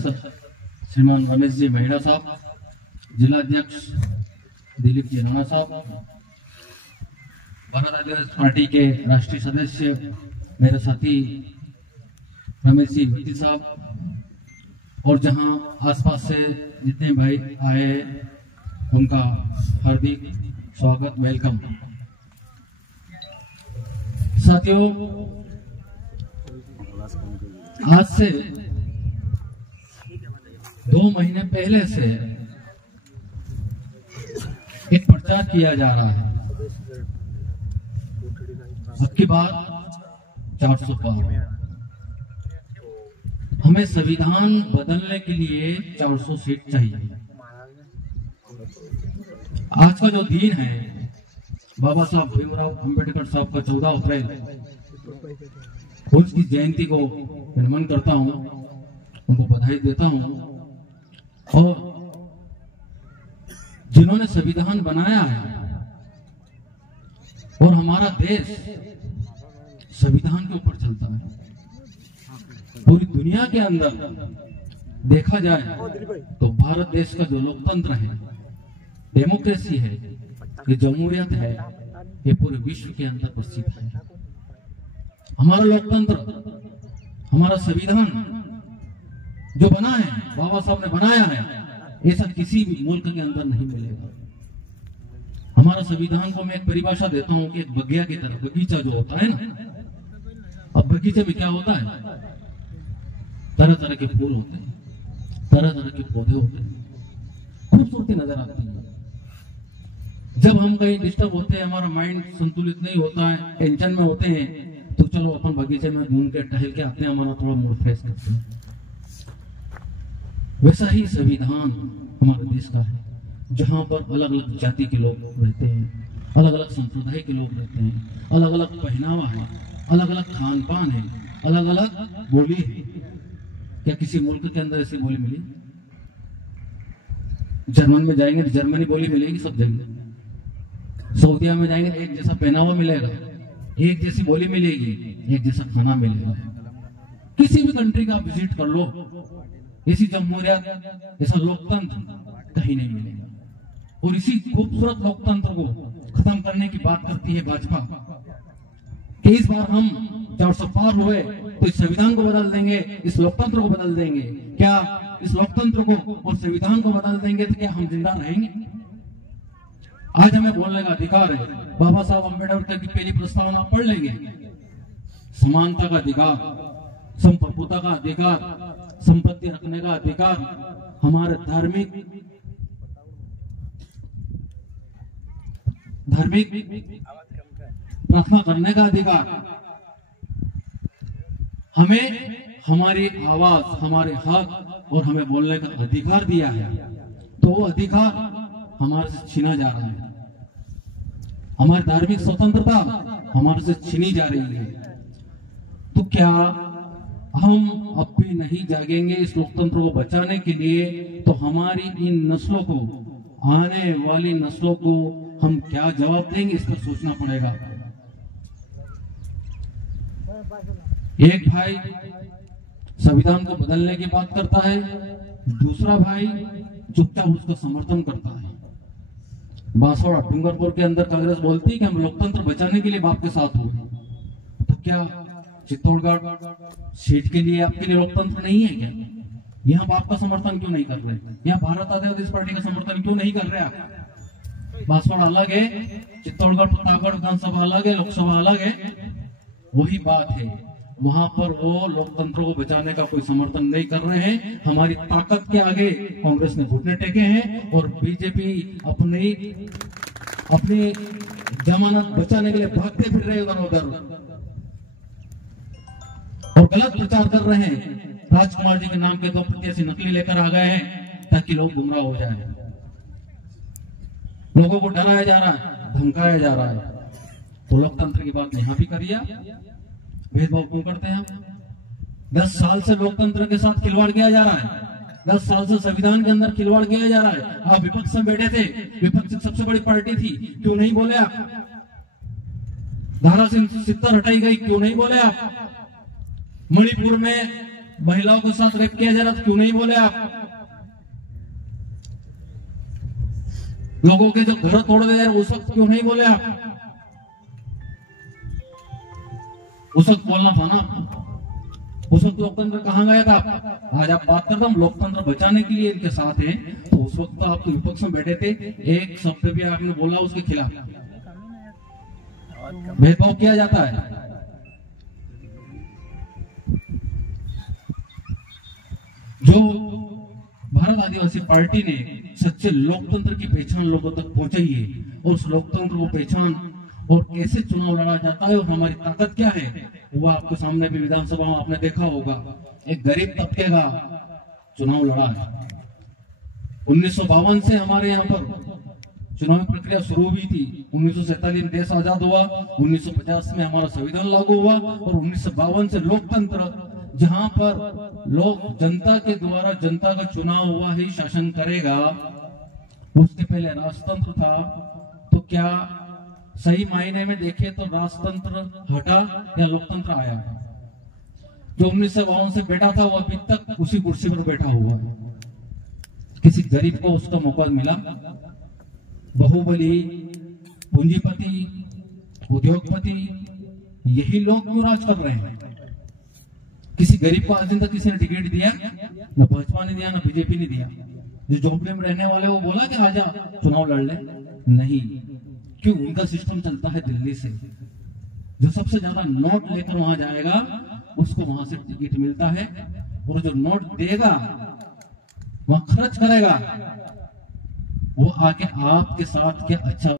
श्रीमान रमेश जी महिड़ा साहब, जिला अध्यक्ष दिलीप जी राणा साहब, भारत आदिवासी पार्टी के राष्ट्रीय सदस्य मेरे साथी रमेश जी भट्टी साहब, और जहां आसपास से जितने भाई आए उनका हार्दिक स्वागत, वेलकम। साथियों, आज से 2 महीने पहले से एक प्रचार किया जा रहा है, अब की बात 400 पार। हमें संविधान बदलने के लिए 400 सीट चाहिए। आज का जो दिन है, बाबा साहब भीमराव अंबेडकर साहब का 14 अप्रैल, उनकी जयंती को नमन करता हूं, उनको बधाई देता हूं। और जिन्होंने संविधान बनाया है और हमारा देश संविधान के ऊपर चलता है, पूरी दुनिया के अंदर देखा जाए तो भारत देश का जो लोकतंत्र है, डेमोक्रेसी है, ये जमहूरियत है, ये पूरे विश्व के अंदर प्रसिद्ध है। हमारा लोकतंत्र, हमारा संविधान जो बना है, बाबा साहब ने बनाया है, ऐसा किसी भी मुल्क के अंदर नहीं मिलेगा। हमारा संविधान को मैं एक परिभाषा देता हूं कि एक बगिया की तरह, बगीचा जो होता है ना, अब बगीचे में क्या होता है, तरह तरह के फूल होते हैं, तरह तरह के पौधे होते हैं, खूबसूरती नजर आती है। जब हम कहीं डिस्टर्ब होते हैं, हमारा माइंड संतुलित नहीं होता है, टेंशन में होते हैं, तो चलो अपन बगीचे में घूम के टहल के आते हैं, हमारा थोड़ा मूड फ्रेश करते हैं। वैसा ही संविधान हमारे देश का है, जहां पर अलग अलग जाति के लोग रहते हैं, अलग अलग संप्रदाय के लोग रहते हैं, अलग अलग पहनावा है, अलग अलग खान पान है, अलग अलग बोली है। क्या किसी मुल्क के अंदर ऐसी बोली मिली? जर्मन में जाएंगे तो जर्मनी बोली मिलेगी सब जगह। सऊदीया में जाएंगे तो एक जैसा पहनावा मिलेगा, एक जैसी बोली मिलेगी, एक जैसा खाना मिलेगा। किसी भी कंट्री का विजिट कर लो, ऐसी जमहूरियत, ऐसा लोकतंत्र कहीं नहीं मिलेगा। और इसी खूबसूरत लोकतंत्र को खत्म करने की बात करती है भाजपा कि इस बार हम 400 पार हुए तो इस संविधान को बदल देंगे, इस लोकतंत्र को बदल देंगे। क्या इस लोकतंत्र को और संविधान को बदल देंगे तो क्या हम जिंदा रहेंगे? आज हमें बोलने का अधिकार है। बाबा साहब अम्बेडकर की पहली प्रस्तावना पढ़ लेंगे, समानता का अधिकार, संप्रभुता का अधिकार, संपत्ति रखने का अधिकार, हमारे धार्मिक प्रार्थना करने का अधिकार, हमें हमारी आवाज, हमारे हक और हमें बोलने का अधिकार दिया है। तो वो अधिकार हमारे से छीना जा रहा है, हमारी धार्मिक स्वतंत्रता हमारे से छीनी जा रही है। तो क्या हम अब भी नहीं जागेंगे इस लोकतंत्र को बचाने के लिए? तो हमारी इन नस्लों को, आने वाली नस्लों को हम क्या जवाब देंगे, इस पर सोचना पड़ेगा। एक भाई संविधान को बदलने की बात करता है, दूसरा भाई चुपचाप उसका समर्थन करता है। बांसवाड़ा डूंगरपुर के अंदर कांग्रेस बोलती है कि हम लोकतंत्र बचाने के लिए बाप के साथ हो, तो क्या चित्तौड़गढ़ सीट के लिए आपके लिए लोकतंत्र नहीं है क्या? यहाँ बाप का समर्थन क्यों नहीं कर रहे? यहाँ भारत आदिवासी पार्टी का समर्थन क्यों नहीं कर रहे आप? बांसवाड़ा अलग है, चित्तौड़गढ़ प्रतापगढ़ विधानसभा अलग है, लोकसभा अलग है। वही बात है, वहां पर वो लोकतंत्र को बचाने का कोई समर्थन नहीं कर रहे हैं। हमारी ताकत के आगे कांग्रेस ने घुटने टेके हैं और बीजेपी अपनी जमानत बचाने के लिए भागते फिर रहे उधर और गलत प्रचार कर रहे हैं। राजकुमार जी के नाम के 2 प्रत्याशी नकली लेकर आ गए हैं ताकि लोग गुमराह हो जाए। लोगों को डराया जा रहा है, धमकाया जा रहा है। तो लोकतंत्र की बात यहाँ भी करिए। भेदभाव क्यों करते हैं? 10 साल से लोकतंत्र के साथ खिलवाड़ किया जा रहा है, 10 साल से संविधान के अंदर खिलवाड़ किया जा रहा है। आप विपक्ष में बैठे थे, विपक्ष सबसे बड़ी पार्टी थी, क्यों नहीं बोले आप? धारा 70 हटाई गई, क्यों नहीं बोले आप? मणिपुर में महिलाओं के साथ रेप किया जा रहा था, क्यों नहीं बोले आप? लोगों के जो घर तोड़ दिए जा रहे उस वक्त क्यों नहीं बोले आप? उस वक्त बोलना था ना। उस वक्त लोकतंत्र कहां गया था? आज आप बात करते हम लोकतंत्र बचाने के लिए इनके साथ हैं, तो उस वक्त तो आप तो विपक्ष में बैठे थे, एक शब्द भी आपने बोला उसके खिलाफ। भेदभाव किया जाता है। जो भारत आदिवासी पार्टी ने सच्चे लोकतंत्र की पहचान लोगों तक पहुंचाई है, और उस लोकतंत्र को पहचान और कैसे चुनाव लड़ा जाता है और हमारी ताकत क्या है, वो आपके सामने भी विधानसभा में आपने देखा होगा। एक गरीब तबके का चुनाव लड़ा है। 1952 से हमारे यहाँ पर चुनावी प्रक्रिया शुरू हुई थी। 1947 में देश आजाद हुआ, 1950 में हमारा संविधान लागू हुआ, और 1952 से लोकतंत्र, जहां पर लोग जनता के द्वारा जनता का चुनाव हुआ ही शासन करेगा। उसके पहले राजतंत्र था। तो क्या सही मायने में देखे तो राजतंत्र हटा या लोकतंत्र आया? जो 1952 से बैठा था वो अभी तक उसी कुर्सी पर बैठा हुआ है। किसी गरीब को उसका मौका मिला? बाहुबली, पूंजीपति, उद्योगपति, यही लोग क्यों राज कर रहे हैं? किसी गरीब को आज दिन तक किसी ने टिकट दिया? न भाजपा ने दिया, न बीजेपी ने दिया। जो झोपड़े में रहने वाले वो बोला कि आजा चुनाव लड़ ले? नहीं। क्यों? उनका सिस्टम चलता है दिल्ली से। जो सबसे ज्यादा नोट लेकर वहां जाएगा उसको वहां से टिकट मिलता है, और जो नोट देगा वहां खर्च करेगा, वो आके आपके साथ क्या अच्छा